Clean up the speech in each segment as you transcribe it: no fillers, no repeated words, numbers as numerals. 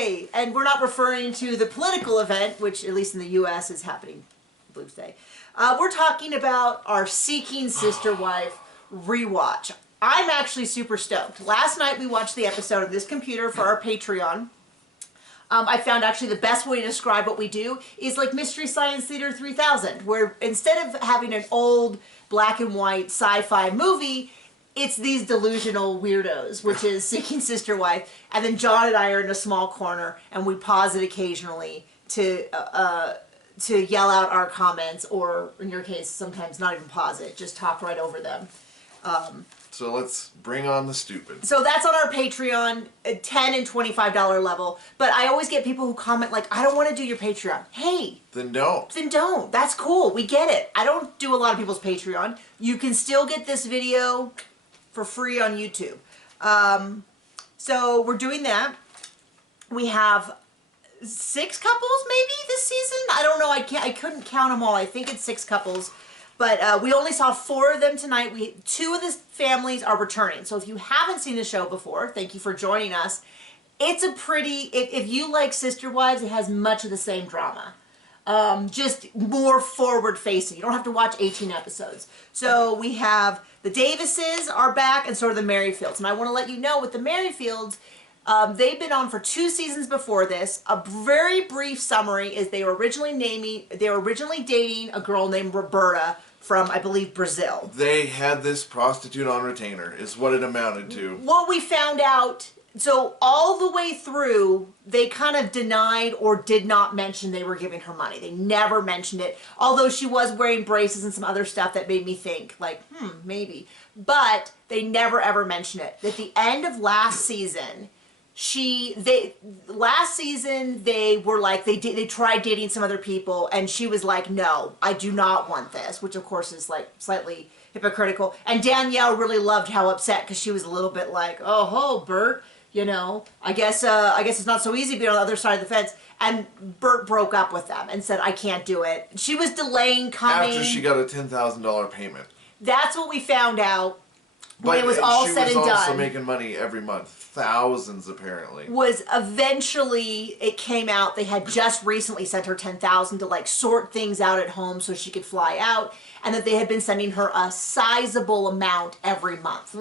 Day! And we're not referring to the political event, which at least in the U.S. is happening Blues Day. We're talking about our Seeking Sister Wife rewatch. I'm actually super stoked. Last night we watched the episode of this computer for our Patreon. I found actually the best way to describe what we do is like Mystery Science Theater 3000, where instead of having an old black and white sci-fi movie, it's these delusional weirdos, which is Seeking Sister Wife, and then John and I are in a small corner, and we pause it occasionally to yell out our comments, or in your case, sometimes not even pause it, just talk right over them. So let's bring on the stupid. So that's on our Patreon, $10 and $25 level. But I always get people who comment like, I don't want to do your Patreon. Hey. Then don't. Then don't. That's cool. We get it. I don't do a lot of people's Patreon. You can still get this video for free on YouTube. So we're doing that. We have 6 couples maybe this season. I don't know. I couldn't count them all. I think it's 6 couples. But we only saw 4 of them tonight. 2 of the families are returning. So if you haven't seen the show before, thank you for joining us. It's a pretty, if you like Sister Wives, it has much of the same drama. Just more forward facing. You don't have to watch 18 episodes. So we have the Davises are back and sort of the Merrifields. And I want to let you know with the Merrifields, they've been on for 2 seasons before this. A very brief summary is they were originally dating a girl named Roberta from, I believe, Brazil. They had this prostitute on retainer, is what it amounted to. What we found out, so all the way through, they kind of denied or did not mention they were giving her money. They never mentioned it, although she was wearing braces and some other stuff that made me think, like, maybe. But they never ever mentioned it. At the end of last season, last season they were like they tried dating some other people, and she was like, no, I do not want this, which of course is like slightly hypocritical. And Danielle really loved how upset, because she was a little bit like, oh ho, Bert, you know, I guess it's not so easy to be on the other side of the fence. And Bert broke up with them and said, I can't do it. She was delaying coming after she got a $10,000 payment. That's what we found out. When it was all said and done. She was also making money every month. Thousands, apparently. Was eventually, it came out, they had just recently sent her $10,000 to like sort things out at home so she could fly out, and that they had been sending her a sizable amount every month.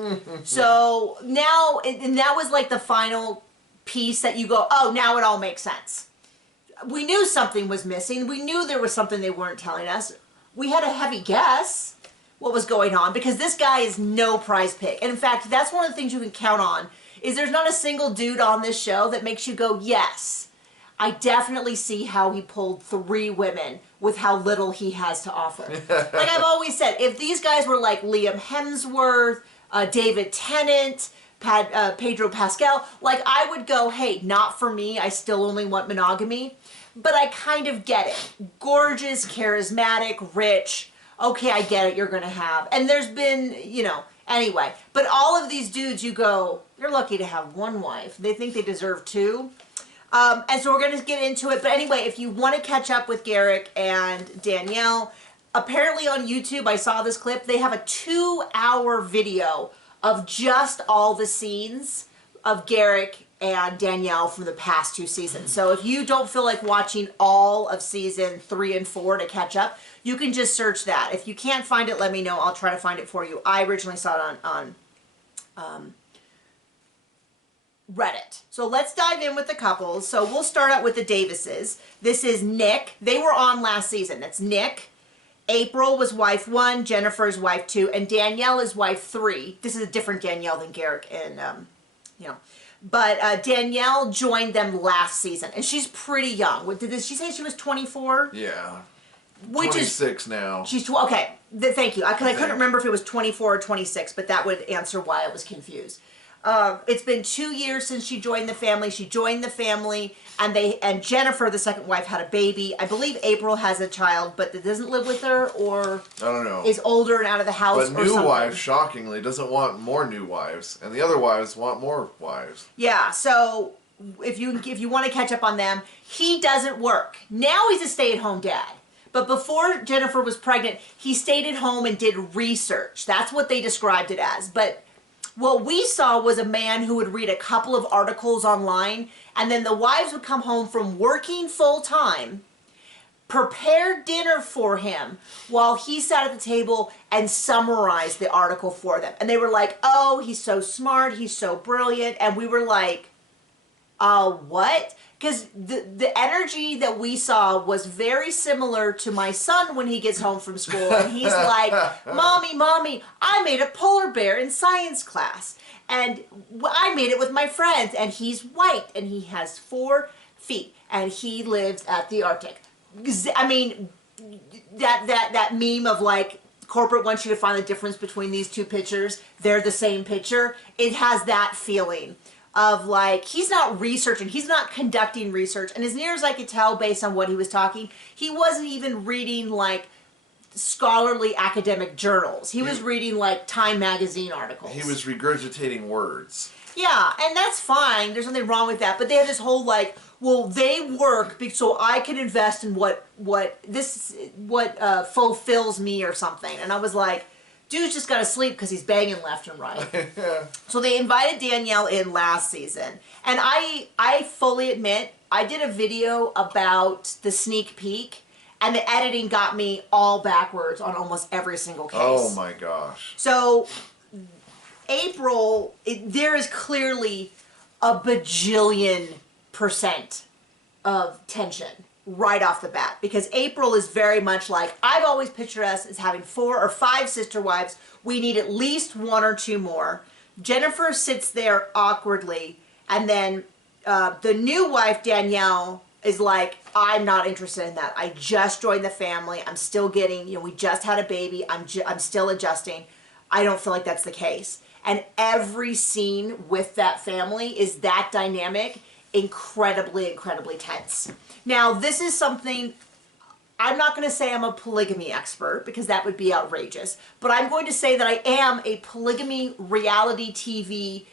So now, and that was like the final piece that you go, oh, now it all makes sense. We knew something was missing. We knew there was something they weren't telling us. We had a heavy guess what was going on, because this guy is no prize pick. And in fact, that's one of the things you can count on, is there's not a single dude on this show that makes you go, yes, I definitely see how he pulled 3 women with how little he has to offer. Like I've always said, if these guys were like Liam Hemsworth, David Tennant, Pedro Pascal, like I would go, hey, not for me, I still only want monogamy. But I kind of get it. Gorgeous, charismatic, rich. Okay, I get it, you're going to have. And there's been, you know, anyway. But all of these dudes, you go, you're lucky to have 1 wife. They think they deserve 2. And so we're going to get into it. But anyway, if you want to catch up with Garrick and Danielle, apparently on YouTube, I saw this clip, they have a 2-hour video of just all the scenes of Garrick and Danielle from the past 2 seasons. So if you don't feel like watching all of season 3 and 4 to catch up, you can just search that. If you can't find it, let me know. I'll try to find it for you. I originally saw it on Reddit. So let's dive in with the couples. So we'll start out with the Davises. This is Nick. They were on last season. That's Nick. April was wife 1, Jennifer is wife 2, and Danielle is wife 3. This is a different Danielle than Garrick and, you know. But Danielle joined them last season, and she's pretty young. Did she say she was 24? Yeah. Which 26 now. She's okay. Thank you. I couldn't remember if it was 24 or 26, but that would answer why I was confused. It's been 2 years since she joined the family. She joined the family, and Jennifer, the second wife, had a baby. I believe April has a child, but that doesn't live with her, or I don't know, is older and out of the house. But new wife, shockingly, doesn't want more new wives, and the other wives want more wives. Yeah. So if you want to catch up on them, he doesn't work now. He's a stay-at-home dad. But before Jennifer was pregnant, he stayed at home and did research. That's what they described it as. But What we saw was a man who would read a couple of articles online, and then the wives would come home from working full time, prepare dinner for him while he sat at the table and summarized the article for them. And they were like, oh, he's so smart, he's so brilliant. And we were like, what? Because the energy that we saw was very similar to my son when he gets home from school. And he's like, Mommy, I made a polar bear in science class. And I made it with my friends. And he's white and he has 4 feet. And he lives at the Arctic. I mean, that meme of like, corporate wants you to find the difference between these 2 pictures. They're the same picture. It has that feeling of like, he's not researching, he's not conducting research. And as near as I could tell based on what he was talking, he wasn't even reading like scholarly academic journals. He was reading like Time magazine articles. He was regurgitating words. Yeah, and that's fine. There's nothing wrong with that. But they have this whole like, well, they work so I can invest in what fulfills me or something. And I was like, dude's just got to sleep because he's banging left and right. So they invited Danielle in last season. And I fully admit, I did a video about the sneak peek, and the editing got me all backwards on almost every single case. Oh my gosh. So April, there is clearly a bajillion% of tension right off the bat, because April is very much like, I've always pictured us as having 4 or 5 sister wives. We need at least 1 or 2 more. Jennifer sits there awkwardly, and then the new wife, Danielle, is like, I'm not interested in that. I just joined the family. I'm still getting, we just had a baby. I'm still adjusting. I don't feel like that's the case. And every scene with that family is that dynamic, incredibly, incredibly tense. Now, this is something, I'm not going to say I'm a polygamy expert because that would be outrageous, but I'm going to say that I am a polygamy reality TV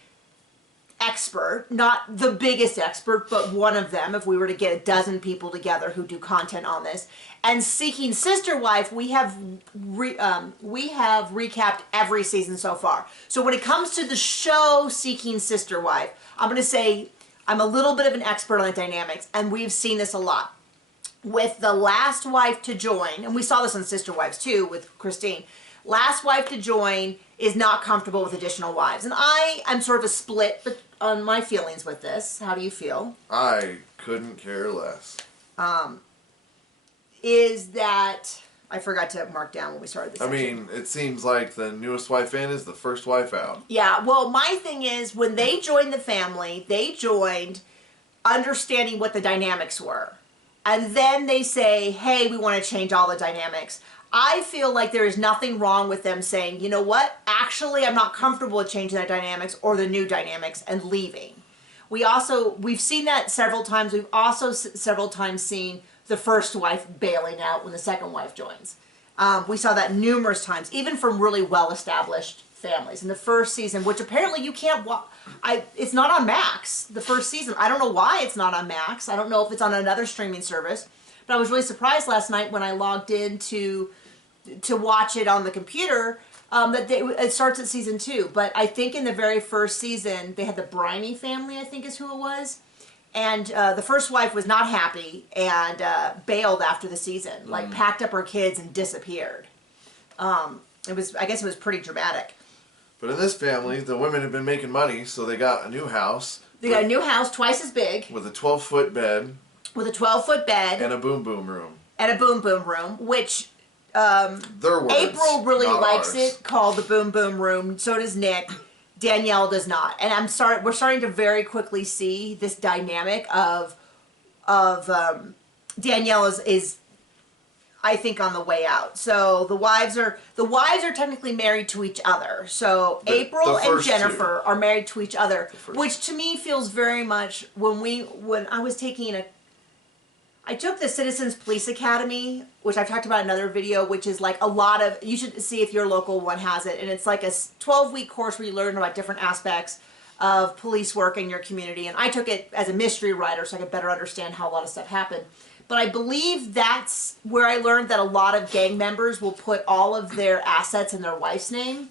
expert, not the biggest expert, but one of them, if we were to get a dozen people together who do content on this. And Seeking Sister Wife, we have recapped every season so far. So when it comes to the show Seeking Sister Wife, I'm going to say I'm a little bit of an expert on the dynamics, and we've seen this a lot. With the last wife to join, and we saw this on Sister Wives too with Christine, last wife to join is not comfortable with additional wives. And I'm sort of a split on my feelings with this. How do you feel? I couldn't care less. Is that, I forgot to mark down when we started this. I mean, it seems like the newest wife in is the first wife out. Yeah, well, my thing is, when they joined the family, they joined understanding what the dynamics were. And then they say, hey, we want to change all the dynamics. I feel like there is nothing wrong with them saying, you know what, actually, I'm not comfortable with changing that dynamics or the new dynamics and leaving. We've seen that several times. We've also several times seen the first wife bailing out when the second wife joins. We saw that numerous times, even from really well-established families. In the first season, which apparently you can't watch, it's not on Max, the first season. I don't know why it's not on Max. I don't know if it's on another streaming service. But I was really surprised last night when I logged in to watch it on the computer that it starts at season 2. But I think in the very first season, they had the Briney family, I think is who it was. And the first wife was not happy and bailed after the season, like packed up her kids and disappeared. I guess it was pretty dramatic. But in this family, the women have been making money, so they got a new house. They got a new house twice as big. With a 12-foot bed. With a 12-foot bed. And a boom boom room. And a boom boom room, which their words, April really likes ours. it, called the boom boom room. So does Nick. Danielle does not. And we're starting to very quickly see this dynamic of Danielle is I think on the way out. So the wives are technically married to each other. So April and Jennifer are married to each other, which to me feels very much when I was I took the Citizens Police Academy, which I've talked about in another video, which is like you should see if your local one has it. And it's like a 12-week course where you learn about different aspects of police work in your community. And I took it as a mystery writer so I could better understand how a lot of stuff happened. But I believe that's where I learned that a lot of gang members will put all of their assets in their wife's name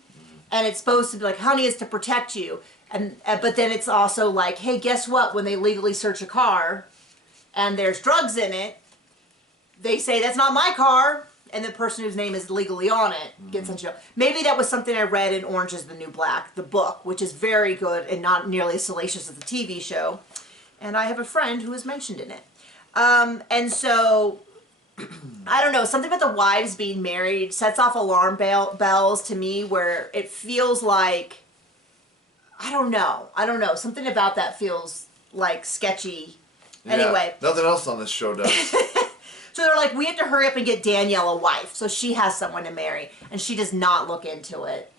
and it's supposed to be like, honey, it's to protect you. And but then it's also like, hey, guess what? When they legally search a car and there's drugs in it, they say, that's not my car. And the person whose name is legally on it gets sent to jail. Maybe that was something I read in Orange is the New Black, the book, which is very good and not nearly as salacious as the TV show. And I have a friend who is mentioned in it. And so, I don't know, something about the wives being married sets off alarm bells to me where it feels like, I don't know, something about that feels like sketchy. Yeah, anyway. Nothing else on this show does. So they're like, we have to hurry up and get Danielle a wife so she has someone to marry. And she does not look into it.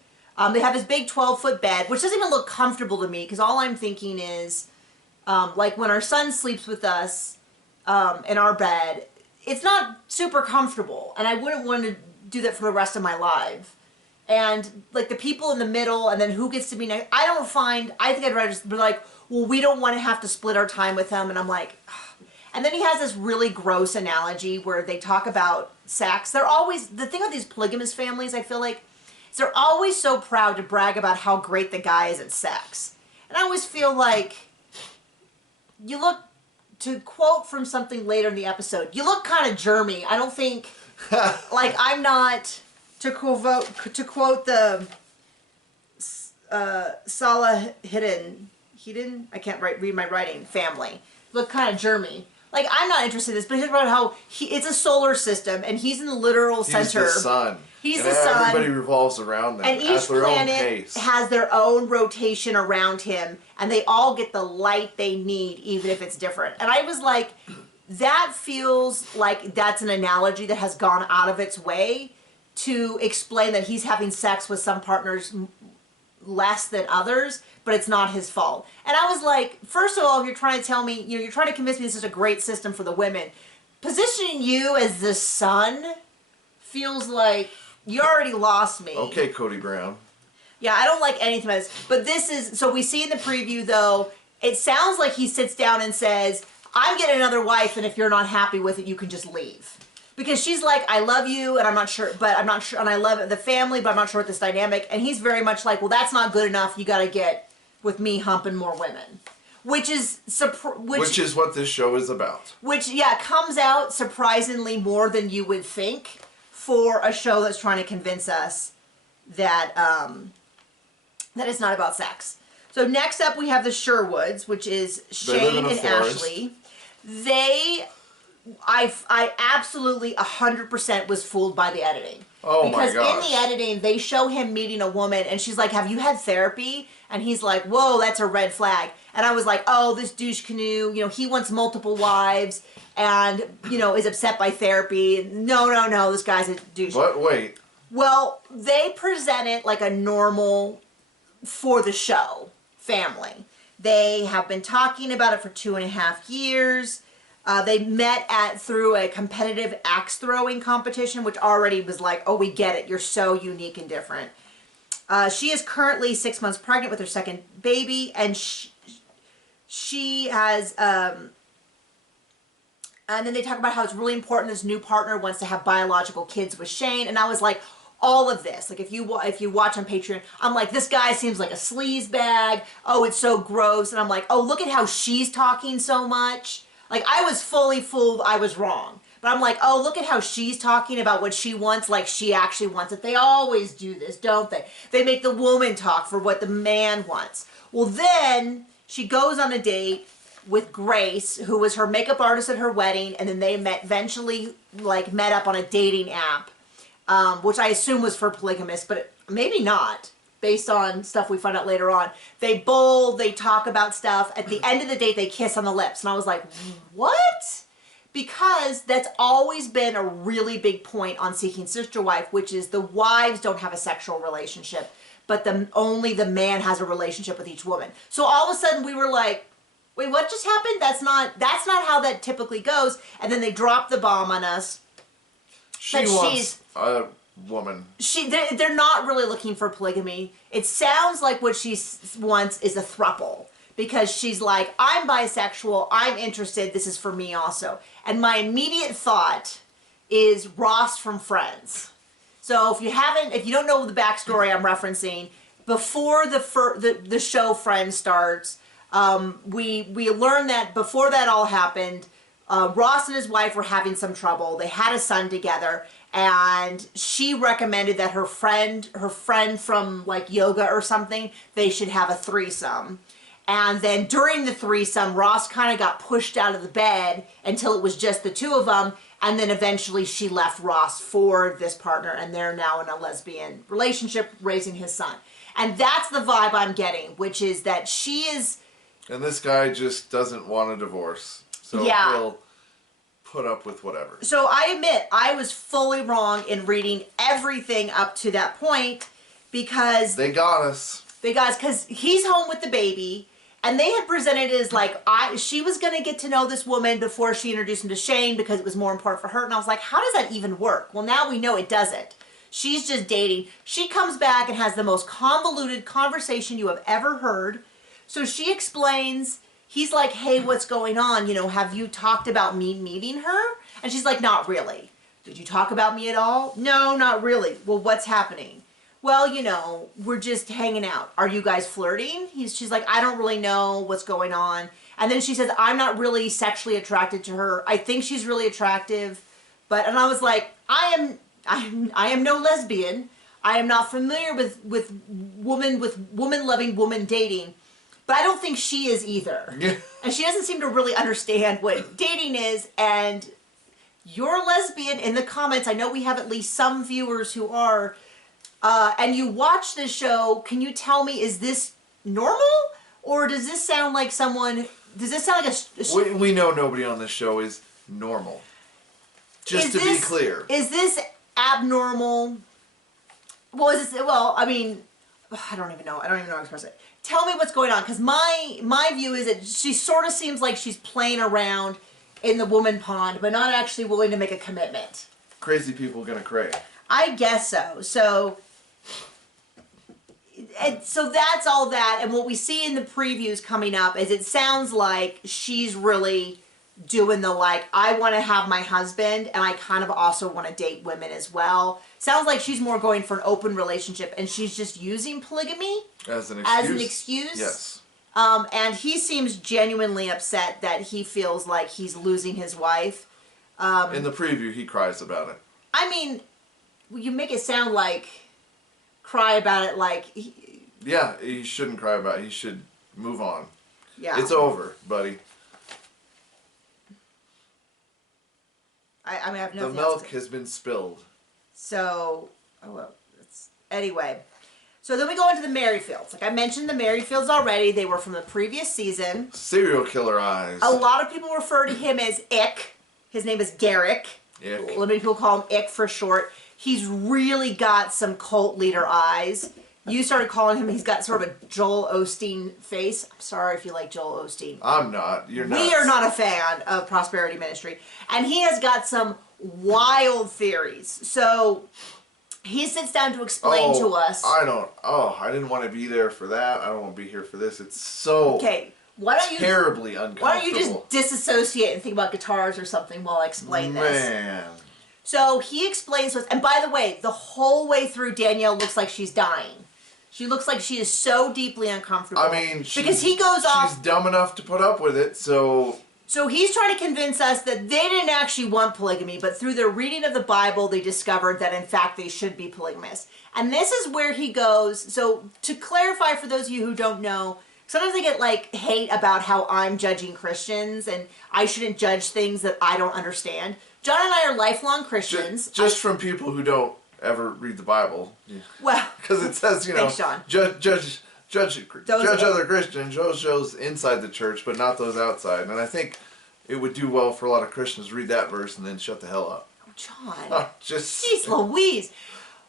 They have this big 12-foot bed, which doesn't even look comfortable to me because all I'm thinking is, like when our son sleeps with us in our bed, it's not super comfortable. And I wouldn't want to do that for the rest of my life. And like the people in the middle and then who gets to be next, I think I'd rather just be like, well, we don't want to have to split our time with him. And I'm like, ugh. And then he has this really gross analogy where they talk about sex. They're always, the thing with these polygamous families, I feel like, is they're always so proud to brag about how great the guy is at sex. And I always feel like, you look, to quote from something later in the episode, you look kind of germy. I don't think, like, I'm not, to quote the Salah Hidden, I can't read my writing, family, look kind of germy. Like, I'm not interested in this, but he's about how it's a solar system, and he's in the literal center. He's the sun. He's and the sun. Everybody revolves around them and at each their own planet pace. has their own rotation around him, and they all get the light they need, even if it's different. And I was like, that feels like that's an analogy that has gone out of its way to explain that he's having sex with some partners less than others, but it's not his fault. And I was like, first of all, you're trying to tell me, you're trying to convince me this is a great system for the women. Positioning you as the son feels like you already lost me. Okay, Cody Brown. Yeah, I don't like anything about this. But this is, so we see in the preview though, it sounds like he sits down and says, I'm getting another wife, and if you're not happy with it, you can just leave. Because she's like, I love you, and I'm not sure, and I love the family, but I'm not sure what this dynamic. And he's very much like, well, that's not good enough. You got to get with me humping more women. Which is what this show is about. Which, yeah, comes out surprisingly more than you would think for a show that's trying to convince us that, that it's not about sex. So next up we have the Sherwoods, which is Shane and Ashley. I absolutely 100% was fooled by the editing. Oh my gosh. Because in the editing, they show him meeting a woman, and she's like, have you had therapy? And he's like, whoa, that's a red flag. And I was like, oh, this douche canoe, he wants multiple wives and, is upset by therapy. No, this guy's a douche. But wait. Well, they present it like a normal, for the show, family. They have been talking about it for 2.5 years. They met through a competitive axe throwing competition, which already was like, oh, we get it. You're so unique and different. She is currently 6 months pregnant with her second baby, and she has, and then they talk about how it's really important this new partner wants to have biological kids with Shane, and I was like, all of this, like if you watch on Patreon, I'm like, this guy seems like a sleaze bag. Oh, it's so gross. And I'm like, oh, look at how she's talking so much. Like, I was fully fooled. I was wrong. But I'm like, oh, look at how she's talking about what she wants like she actually wants it. They always do this, don't they? They make the woman talk for what the man wants. Well, then she goes on a date with Grace, who was her makeup artist at her wedding, and then they eventually met up on a dating app, which I assume was for polygamists, but maybe not, based on stuff we find out later on. They bowl, they talk about stuff. At the end of the date, they kiss on the lips. And I was like, what? Because that's always been a really big point on Seeking Sister Wife, which is the wives don't have a sexual relationship, but only the man has a relationship with each woman. So all of a sudden we were like, wait, what just happened? That's not how that typically goes. And then they drop the bomb on us. She wants a woman. They're not really looking for polygamy. It sounds like what she wants is a throuple, because she's like, I'm bisexual, I'm interested, this is for me also. And my immediate thought is Ross from Friends. So if you don't know the backstory I'm referencing, before the show Friends starts, we learn that before that all happened, Ross and his wife were having some trouble. They had a son together, and she recommended that her friend from like yoga or something, they should have a threesome. And then during the threesome, Ross kind of got pushed out of the bed until it was just the two of them. And then eventually she left Ross for this partner, and they're now in a lesbian relationship raising his son. And that's the vibe I'm getting, which is that she is... And this guy just doesn't want a divorce. So Yeah. he'll put up with whatever. So I admit, I was fully wrong in reading everything up to that point, because... They got us. Because he's home with the baby, and they had presented it as like, she was going to get to know this woman before she introduced him to Shane because it was more important for her. And I was like, how does that even work? Well, now we know it doesn't. She's just dating. She comes back and has the most convoluted conversation you have ever heard. So she explains, he's like, hey, what's going on? You know, have you talked about me meeting her? And she's like, not really. Did you talk about me at all? No, not really. Well, what's happening? Well, you know, we're just hanging out. Are you guys flirting? She's like, I don't really know what's going on. And then she says, I'm not really sexually attracted to her. I think she's really attractive. And I was like, I am no lesbian. I am not familiar with woman-loving woman dating. But I don't think she is either. Yeah. And she doesn't seem to really understand what dating is. And you're a lesbian in the comments. I know we have at least some viewers who are... and you watch this show, can you tell me, is this normal? Or does this sound like someone, does this sound like We know nobody on this show is normal. Just to be clear. Is this abnormal? Well, I mean, I don't even know how to express it. Tell me what's going on, because my view is that she sort of seems like she's playing around in the woman pond, but not actually willing to make a commitment. Crazy people gonna cray. I guess so. So that's all that, and what we see in the previews coming up is it sounds like she's really doing the like, I want to have my husband, and I kind of also want to date women as well. Sounds like she's more going for an open relationship, and she's just using polygamy as an excuse. Yes. Yes. And he seems genuinely upset that he feels like he's losing his wife. In the preview, he cries about it. I mean, you make it sound like cry about it like... Yeah, he shouldn't cry about it. He should move on. Yeah. It's over, buddy. I mean, I have nothing The else milk to say. has been spilled. So, anyway. So then we go into the Merrifields. Like I mentioned the Merrifields already. They were from the previous season. Serial killer eyes. A lot of people refer to him as Ick. His name is Garrick. Ick. Many people call him Ick for short. He's really got some cult leader eyes. You started calling him, he's got sort of a Joel Osteen face. I'm sorry if you like Joel Osteen. I'm not. You're not. We are not a fan of Prosperity Ministry. And he has got some wild theories. So he sits down to explain to us. I didn't want to be there for that. I don't want to be here for this. It's so okay, why don't you terribly uncomfortable. Why don't you just disassociate and think about guitars or something while I explain this? Man. So he explains to us, and by the way, the whole way through Danielle looks like she's dying. She looks like she is so deeply uncomfortable. I mean, because he goes off. She's dumb enough to put up with it, so. So he's trying to convince us that they didn't actually want polygamy, but through their reading of the Bible, they discovered that in fact they should be polygamous. And this is where he goes. So to clarify for those of you who don't know, sometimes I get like hate about how I'm judging Christians and I shouldn't judge things that I don't understand. John and I are lifelong Christians. Just from people who don't ever read the Bible. Yeah. Well, because it says, you know, thanks, Sean. judge other Christians, shows inside the church, but not those outside. And I think it would do well for a lot of Christians to read that verse and then shut the hell up. Oh, John. Jeez Louise.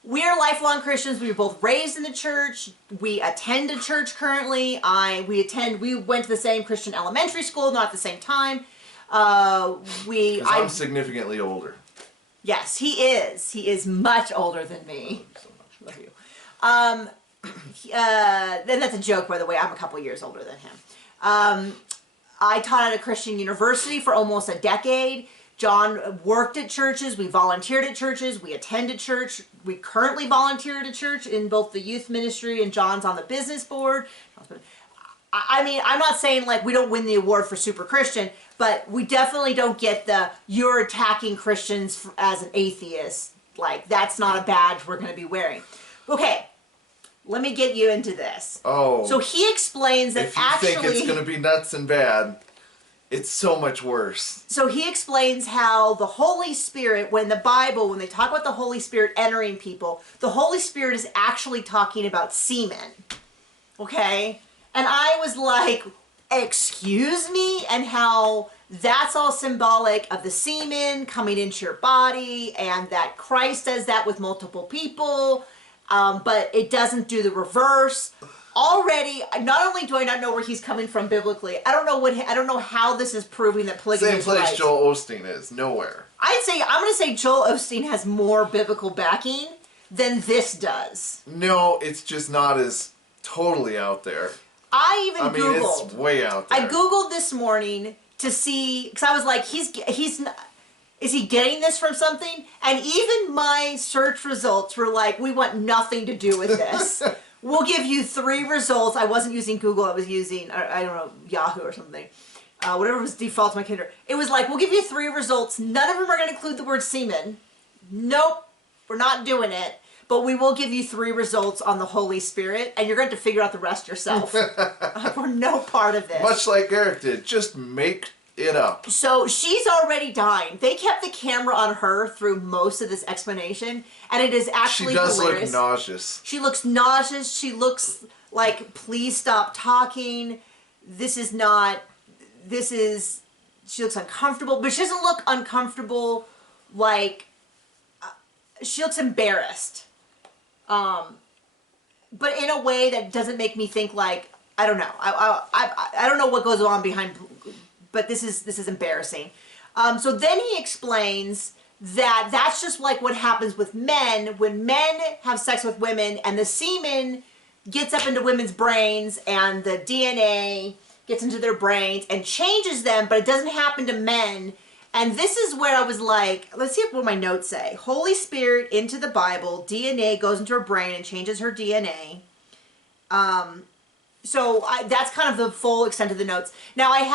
We're lifelong Christians. We were both raised in the church. We attend a church currently. We went to the same Christian elementary school, not at the same time. I'm significantly older. Yes, he is. He is much older than me. Love you. Then that's a joke, by the way. I'm a couple years older than him. I taught at a Christian university for almost a decade. John worked at churches, we volunteered at churches, we attended church, we currently volunteer at a church in both the youth ministry, and John's on the business board. I mean, I'm not saying like we don't win the award for super Christian, but we definitely don't get the you're attacking Christians as an atheist. Like, that's not a badge we're going to be wearing. Okay, let me get you into this. Oh. So he explains that if you think it's going to be nuts and bad, it's so much worse. So he explains how the Holy Spirit, when the Bible, when they talk about the Holy Spirit entering people, the Holy Spirit is actually talking about semen. Okay? And I was like, excuse me? And how that's all symbolic of the semen coming into your body, and that Christ does that with multiple people, but it doesn't do the reverse. Already, not only do I not know where he's coming from biblically, I don't know how this is proving that polygamy Same is place right. Joel Osteen is, nowhere. I'm going to say Joel Osteen has more biblical backing than this does. No, it's just not as totally out there. I even Googled. It's way out there. I Googled this morning to see, because I was like, is he getting this from something? And even my search results were like, we want nothing to do with this. We'll give you 3 results. I wasn't using Google. I was using, I don't know, Yahoo or something. Whatever was default to my computer. It was like, we'll give you 3 results. None of them are going to include the word semen. Nope, we're not doing it. But we will give you 3 results on the Holy Spirit, and you're going to have to figure out the rest yourself. We're no part of this. Much like Eric did, just make it up. So she's already dying. They kept the camera on her through most of this explanation, and it is actually hilarious. She does look nauseous. She looks nauseous. She looks like, please stop talking. She looks uncomfortable, but she doesn't look uncomfortable like, she looks embarrassed. But in a way that doesn't make me think like, I don't know. I don't know what goes on behind, but this is embarrassing. So then he explains that that's just like what happens with men when men have sex with women, and the semen gets up into women's brains and the DNA gets into their brains and changes them, but it doesn't happen to men. And this is where I was like, let's see what my notes say. Holy Spirit into the Bible, DNA goes into her brain and changes her DNA. So that's kind of the full extent of the notes. Now I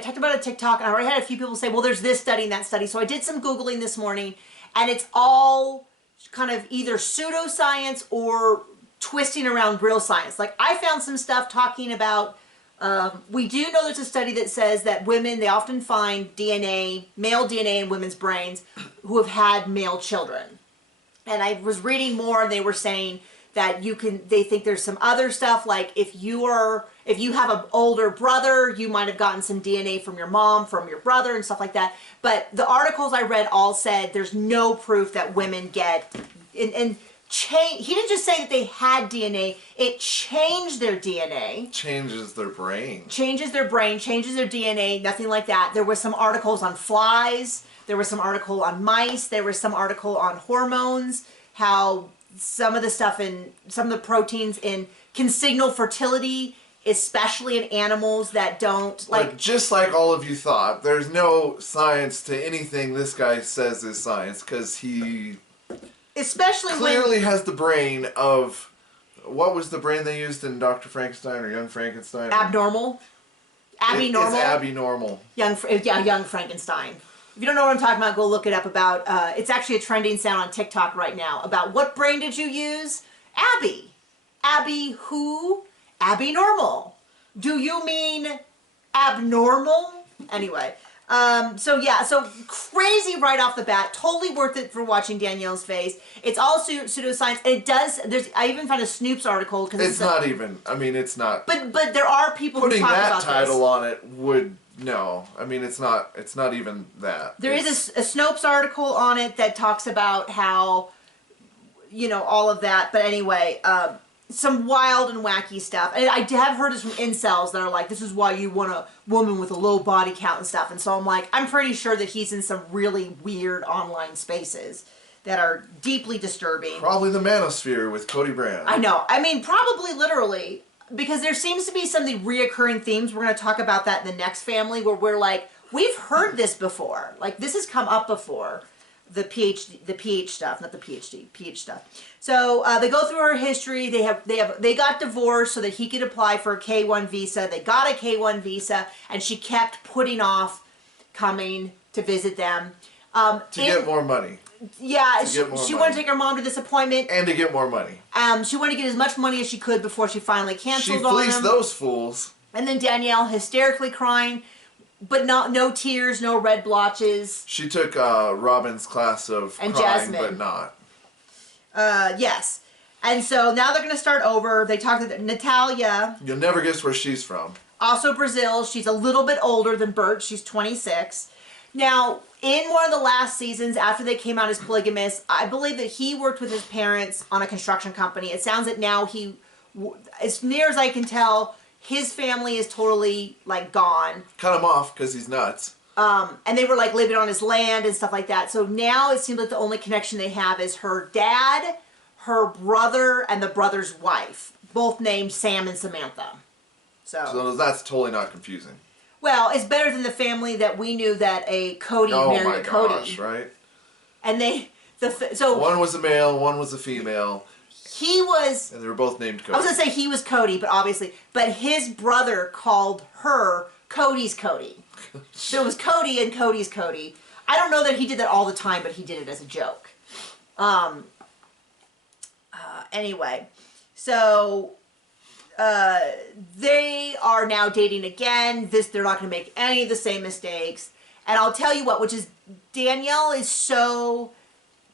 talked about it on TikTok, and I already had a few people say, well, there's this study and that study. So I did some Googling this morning, and it's all kind of either pseudoscience or twisting around real science. Like, I found some stuff talking about, we do know there's a study that says that women, they often find DNA, male DNA in women's brains who have had male children. And I was reading more, and they were saying that they think there's some other stuff, like if you have an older brother, you might have gotten some DNA from your mom, from your brother, and stuff like that. But the articles I read all said there's no proof that women get, and he didn't just say that they had DNA, it changed their DNA. Changes their brain. Changes their brain, changes their DNA, nothing like that. There were some articles on flies, there was some article on mice, there was some article on hormones, how some of the stuff in, some of the proteins can signal fertility, especially in animals that don't, like... But just like all of you thought, there's no science to anything this guy says is science, because he... Especially clearly has the brain of, what was the brain they used in Dr. Frankenstein or Young Frankenstein? Abnormal? Abby normal? It's Abby normal. Young Frankenstein. If you don't know what I'm talking about, go look it up about, it's actually a trending sound on TikTok right now, about what brain did you use? Abby. Abby who? Abby normal. Do you mean abnormal? Anyway. So crazy right off the bat, totally worth it for watching Danielle's face. It's all pseudoscience, and I even found a Snoops article. It's not even, it's not. But there are people who talk about this. Putting that title on it would, no. it's not even that. There is a Snopes article on it that talks about how, all of that. But anyway, some wild and wacky stuff. And I have heard this from incels that are like, this is why you want a woman with a low body count and stuff. And so I'm like, I'm pretty sure that he's in some really weird online spaces that are deeply disturbing. Probably the manosphere with Cody Brand. I know. Probably literally, because there seems to be some of the reoccurring themes. We're going to talk about that in the next family, where we're like, we've heard this before. Like, this has come up before. The PH stuff, not the PhD, PH stuff. So they go through her history. They got divorced so that he could apply for a K-1 visa. They got a K-1 visa, and she kept putting off coming to visit them. To get more money. Yeah, she wanted to take her mom to this appointment. And to get more money. She wanted to get as much money as she could before she finally canceled on him. She fleeced those fools. And then Danielle hysterically crying, but no tears, no red blotches. She took Robin's class of and crying, Jasmine. but not. Yes. And so now they're going to start over. They talk to Natalia. You'll never guess where she's from. Also Brazil. She's a little bit older than Bert. She's 26. Now, in one of the last seasons, after they came out as polygamous, I believe that he worked with his parents on a construction company. It sounds that now as near as I can tell, his family is totally, like, gone. Cut him off because he's nuts. And they were, like, living on his land and stuff like that. So now it seems like the only connection they have is her dad, her brother, and the brother's wife. Both named Sam and Samantha. So that's totally not confusing. Well, it's better than the family that we knew that a Cody married a Cody. Oh my gosh, right? And so one was a male, one was a female. He was... And they were both named Cody. I was going to say he was Cody, but his brother called her Cody's Cody. So it was Cody and Cody's Cody. I don't know that he did that all the time, but he did it as a joke. Anyway, so they are now dating again. They're not going to make any of the same mistakes. And I'll tell you what, which is Danielle is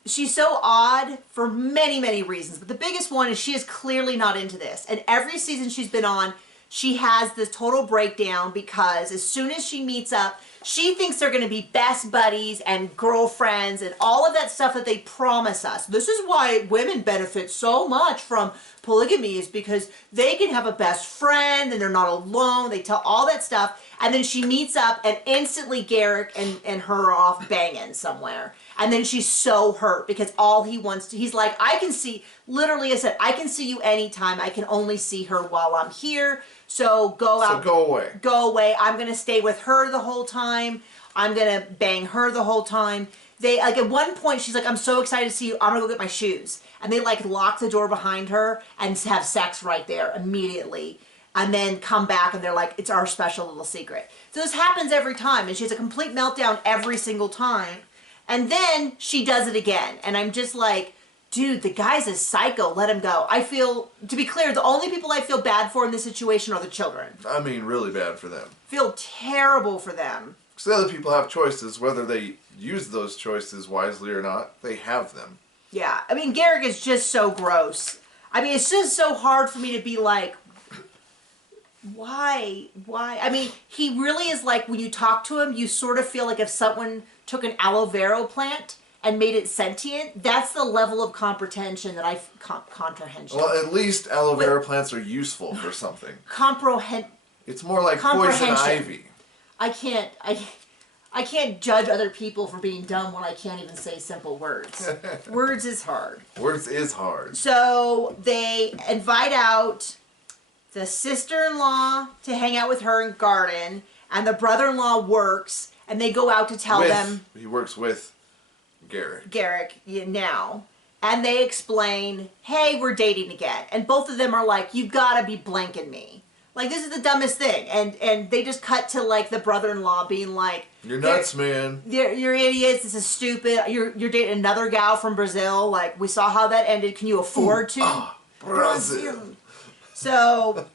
she's so odd for many, many reasons. But the biggest one is she is clearly not into this. And every season she's been on, she has this total breakdown because as soon as she meets up, she thinks they're going to be best buddies and girlfriends and all of that stuff that they promise us. This is why women benefit so much from polygamy, is because they can have a best friend and they're not alone. They tell all that stuff. And then she meets up and instantly Garrick and her are off banging somewhere. And then she's so hurt because all he wants to, he's like, I can see, literally I said, I can see you anytime. I can only see her while I'm here. So go out. So go away. Go away. I'm going to stay with her the whole time. I'm going to bang her the whole time. They, like, at one point, she's like, I'm so excited to see you. I'm going to go get my shoes. And they, like, lock the door behind her and have sex right there immediately. And then come back and they're like, it's our special little secret. So this happens every time. And she has a complete meltdown every single time. And then she does it again. And I'm just like, dude, the guy's a psycho. Let him go. I feel, to be clear, the only people I feel bad for in this situation are the children. I mean, really bad for them. Feel terrible for them. Because the other people have choices, whether they use those choices wisely or not, they have them. Yeah. I mean, Garrick is just so gross. I mean, it's just so hard for me to be like, why? I mean, he really is like, when you talk to him, you sort of feel like if someone took an aloe vera plant and made it sentient, that's the level of comprehension that I comprehension. Well, at least aloe vera plants are useful for something. It's more like poison ivy. I can't judge other people for being dumb when I can't even say simple words. Words is hard. Words is hard. So they invite out the sister-in-law to hang out with her in garden, and the brother-in-law works, and they go out to tell them. He works with Garrick. Now. And they explain, hey, we're dating again. And both of them are like, you gotta be blanking me. Like, this is the dumbest thing. And they just cut to, like, the brother-in-law being like, you're nuts, man. You're idiots. This is stupid. You're dating another gal from Brazil. Like, we saw how that ended. Can you afford to? Brazil. So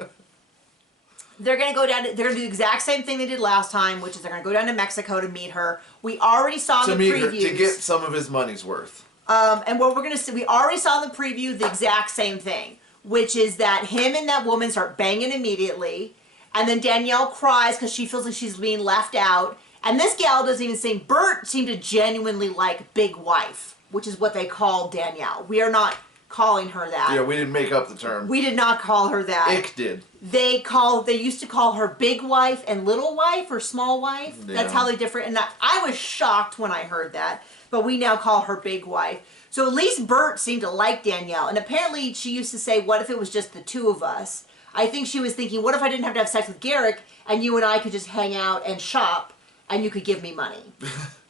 they're going to go down. They're going to do the exact same thing they did last time, which is they're going to go down to Mexico to meet her. We already saw in the previews. To get some of his money's worth. And what we're going to see, we already saw in the preview the exact same thing, which is that him and that woman start banging immediately. And then Danielle cries because she feels like she's being left out. And this gal doesn't even seem, Bert seemed to genuinely like big wife, which is what they call Danielle. We are not calling her that. Yeah, we didn't make up the term. We did not call her that. Ick did. They used to call her big wife and little wife or small wife. Yeah. That's how they differ. And I was shocked when I heard that, but we now call her big wife. So at least Bert seemed to like Danielle. And apparently she used to say, what if it was just the two of us? I think she was thinking, what if I didn't have to have sex with Garrick and you and I could just hang out and shop and you could give me money.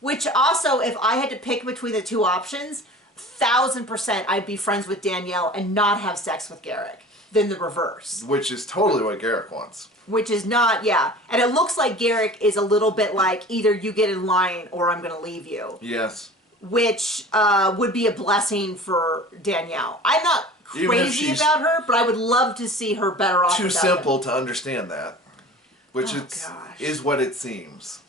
Which also, if I had to pick between the two options, 1000% I'd be friends with Danielle and not have sex with Garrick than the reverse. Which is totally what Garrick wants. Which is not, yeah. And it looks like Garrick is a little bit like, either you get in line or I'm going to leave you. Yes. Which would be a blessing for Danielle. I'm not crazy about her, but I would love to see her better off. Too simple to understand that. Which is what it seems.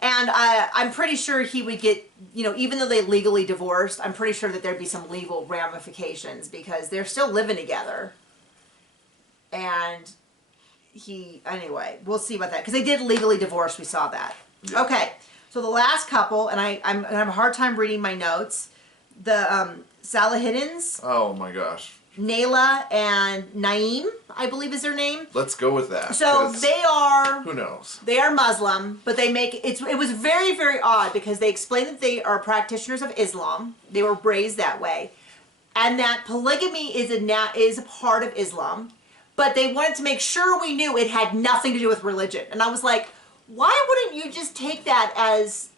And I'm pretty sure he would get, you know, even though they legally divorced, I'm pretty sure that there'd be some legal ramifications because they're still living together. And anyway, we'll see about that. Because they did legally divorce, we saw that. Yeah. Okay, so the last couple, and I have a hard time reading my notes. The Salahidans. Oh my gosh. Nayla and Naeem, I believe is their name. Let's go with that. So they are... Who knows? They are Muslim, but they make... It was very, very odd because they explained that they are practitioners of Islam. They were raised that way. And that polygamy is a part of Islam. But they wanted to make sure we knew it had nothing to do with religion. And I was like, why wouldn't you just take that as...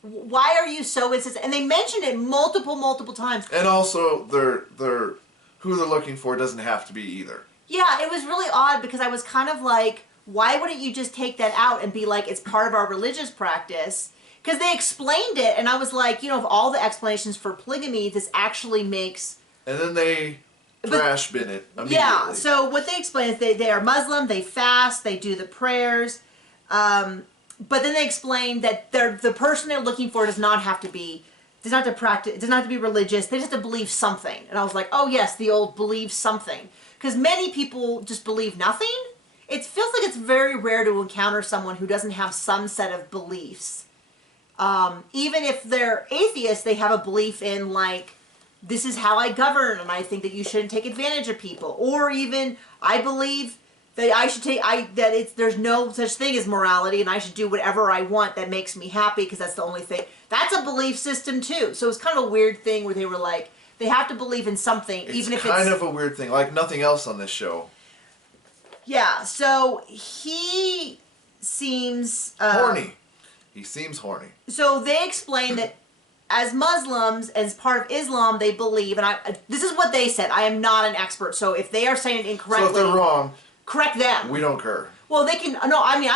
Why are you so insistent? And they mentioned it multiple times. And also, they're who they're looking for doesn't have to be either. Yeah, it was really odd because I was kind of like, why wouldn't you just take that out and be like, it's part of our religious practice? Because they explained it, and I was like, you know, of all the explanations for polygamy, this actually makes... And then they trash bin it immediately. Yeah, so what they explain is they are Muslim, they fast, they do the prayers, but then they explain that the person they're looking for does not have to be... does not have to practice, does not have to be religious, they just have to believe something. And I was like, oh yes, the old believe something. Because many people just believe nothing. It feels like it's very rare to encounter someone who doesn't have some set of beliefs. Even if they're atheists, they have a belief in like, this is how I govern and I think that you shouldn't take advantage of people. Or even, I believe that I should there's no such thing as morality and I should do whatever I want that makes me happy because that's the only thing. That's a belief system too. So it's kind of a weird thing where they were like, they have to believe in something, even if it's... kind of a weird thing, like nothing else on this show. Yeah, so he seems... horny. He seems horny. So they explain that as Muslims, as part of Islam, they believe, and this is what they said. I am not an expert, so if they are saying it incorrectly... So if they're wrong... correct them. We don't care. Well, they can... No, I mean,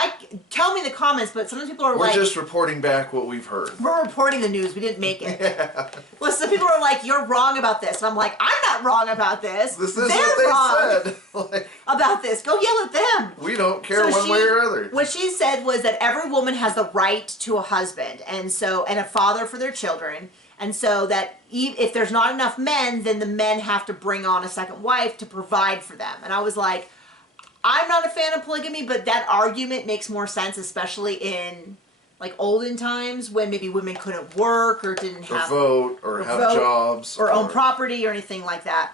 tell me in the comments, but sometimes people are We're just reporting back what we've heard. We're reporting the news. We didn't make it. Yeah. Well, some people are like, you're wrong about this. And I'm like, I'm not wrong about this. This is what they said. About this. Go yell at them. We don't care one way or other. What she said was that every woman has the right to a husband and a father for their children. And so that if there's not enough men, then the men have to bring on a second wife to provide for them. And I was like... I'm not a fan of polygamy, but that argument makes more sense, especially in like olden times when maybe women couldn't work or didn't have vote or have jobs or own property or anything like that.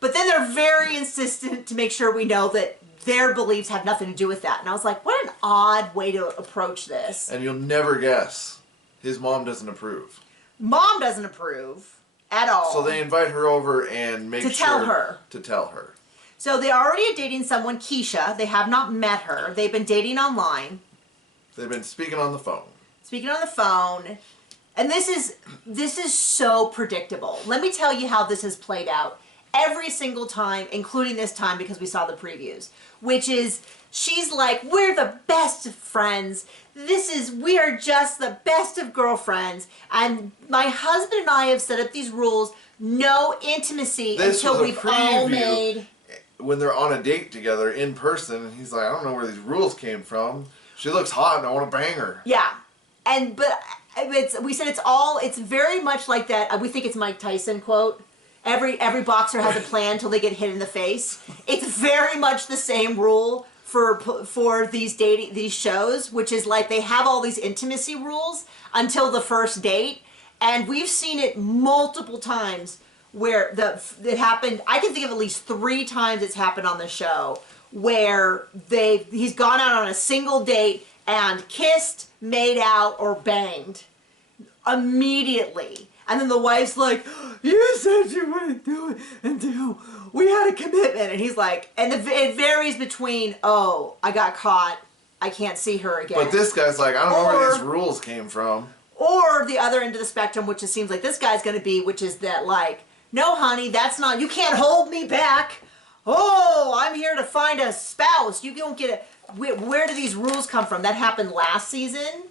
But then they're very insistent to make sure we know that their beliefs have nothing to do with that. And I was like, what an odd way to approach this. And you'll never guess. His mom doesn't approve. Mom doesn't approve at all. So they invite her over and to tell her. So they already are dating someone, Keisha. They have not met her. They've been dating online. They've been speaking on the phone. And this is so predictable. Let me tell you how this has played out every single time, including this time because we saw the previews. Which is, she's like, we're the best of friends. We are just the best of girlfriends. And my husband and I have set up these rules. No intimacy until we've all made... When they're on a date together in person, and he's like, I don't know where these rules came from. She looks hot and I want to bang her. Yeah. But we said it's very much like that. We think it's Mike Tyson quote. Every boxer has a plan till they get hit in the face. It's very much the same rule for these shows, which is like they have all these intimacy rules until the first date. And we've seen it multiple times where it happened. I can think of at least 3 times it's happened on the show where he's gone out on a single date and kissed, made out, or banged immediately. And then the wife's like, you said you wouldn't do it until we had a commitment. And he's like, and it varies between, oh, I got caught, I can't see her again. But this guy's like, I don't know where these rules came from. Or the other end of the spectrum, which it seems like this guy's going to be, which is that like, no, honey, that's not, you can't hold me back. Oh, I'm here to find a spouse. You don't get it. Where do these rules come from? That happened last season.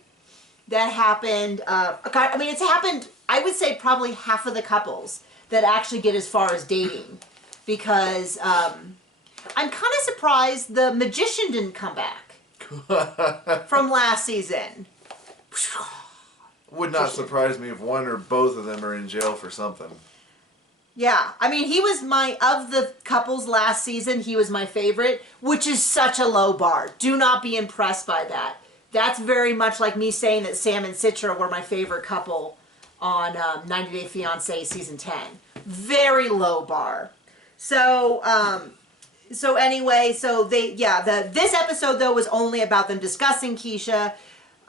That happened, I mean, it's happened, I would say probably half of the couples that actually get as far as dating. Because I'm kind of surprised the magician didn't come back from last season. Would not surprise me if one or both of them are in jail for something. Yeah, I mean, he was of the couples last season, he was my favorite, which is such a low bar. Do not be impressed by that. That's very much like me saying that Sam and Citra were my favorite couple on 90 Day Fiancé season 10. Very low bar. So, anyway, this episode though was only about them discussing Keisha.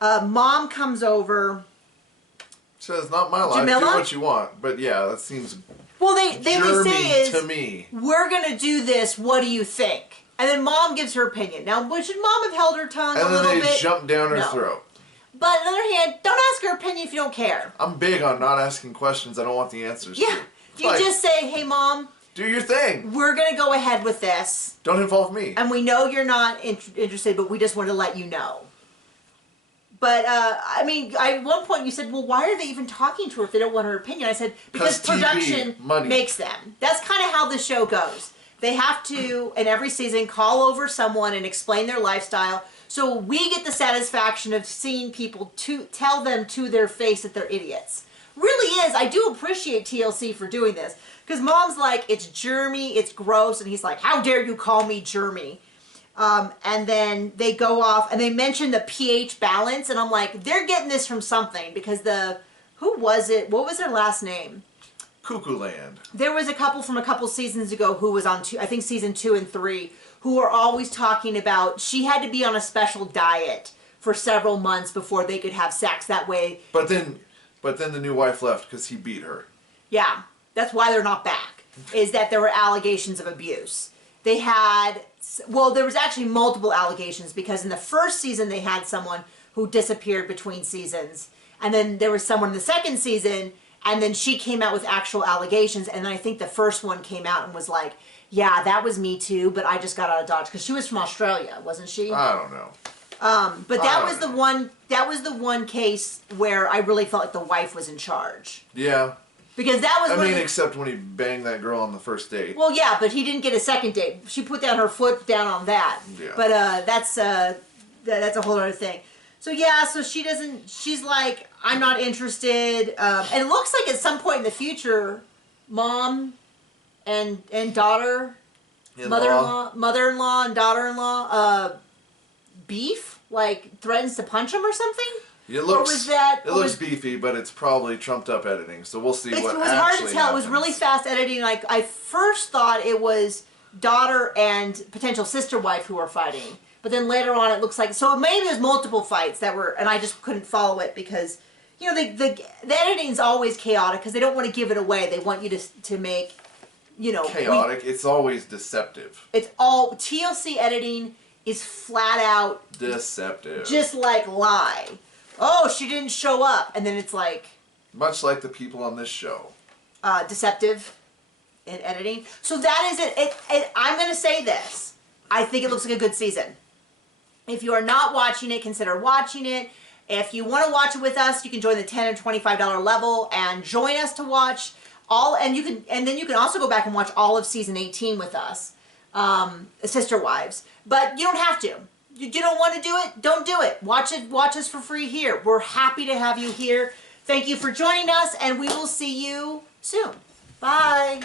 Mom comes over. Says, not my life, Jamila? do what you want. But yeah, that seems well, they say is, to me. We're going to do this, what do you think? And then Mom gives her opinion. Now, should Mom have held her tongue a little bit? And then they jump down her throat. But on the other hand, don't ask her opinion if you don't care. I'm big on not asking questions I don't want the answers to. You just say, hey, Mom. Do your thing. We're going to go ahead with this. Don't involve me. And we know you're not interested, but we just want to let you know. But, I mean, at one point you said, well, why are they even talking to her if they don't want her opinion? I said, because production makes them. That's kind of how the show goes. They have to, in every season, call over someone and explain their lifestyle. So we get the satisfaction of seeing people tell them to their face that they're idiots. Really is. I do appreciate TLC for doing this. Because Mom's like, it's germy, it's gross. And he's like, how dare you call me germy? And then they go off and they mention the pH balance. And I'm like, they're getting this from something. Because who was it? What was their last name? Cuckoo Land. There was a couple from a couple seasons ago who was on, I think season 2 and 3, who were always talking about she had to be on a special diet for several months before they could have sex. That way. But then the new wife left because he beat her. Yeah, that's why they're not back. Is that there were allegations of abuse. They had, well, there was actually multiple allegations because in the first season they had someone who disappeared between seasons, and then there was someone in the second season. And then she came out with actual allegations. And then I think the first one came out and was like, yeah, that was me too, but I just got out of Dodge. Because she was from Australia, wasn't she? I don't know. But that was the one case where I really felt like the wife was in charge. Yeah. Because that was except when he banged that girl on the first date. Well, yeah, but he didn't get a second date. She put down her foot down on that. Yeah. But that's a whole other thing. So yeah, so she's like, I'm not interested. And it looks like at some point in the future, Mom and daughter, mother-in-law and daughter-in-law, beef, like threatens to punch him or something. It looks beefy, but it's probably trumped up editing. So we'll see what actually happens. It was hard to tell. Happens. It was really fast editing. Like I first thought it was daughter and potential sister wife who were fighting. But then later on, it looks like, so maybe there's multiple fights that were, and I just couldn't follow it because, you know, the editing is always chaotic because they don't want to give it away. They want you to make, you know. Chaotic. It's always deceptive. It's all, TLC editing is flat out. Deceptive. Just like lie. Oh, she didn't show up. And then it's like. Much like the people on this show. Deceptive in editing. So that is it. I'm going to say this. I think it looks like a good season. If you are not watching it, consider watching it. If you want to watch it with us, you can join the $10 and $25 level and join us to watch all. And then you can also go back and watch all of season 18 with us, Sister Wives. But you don't have to. You don't want to do it? Don't do it. Watch us for free here. We're happy to have you here. Thank you for joining us, and we will see you soon. Bye.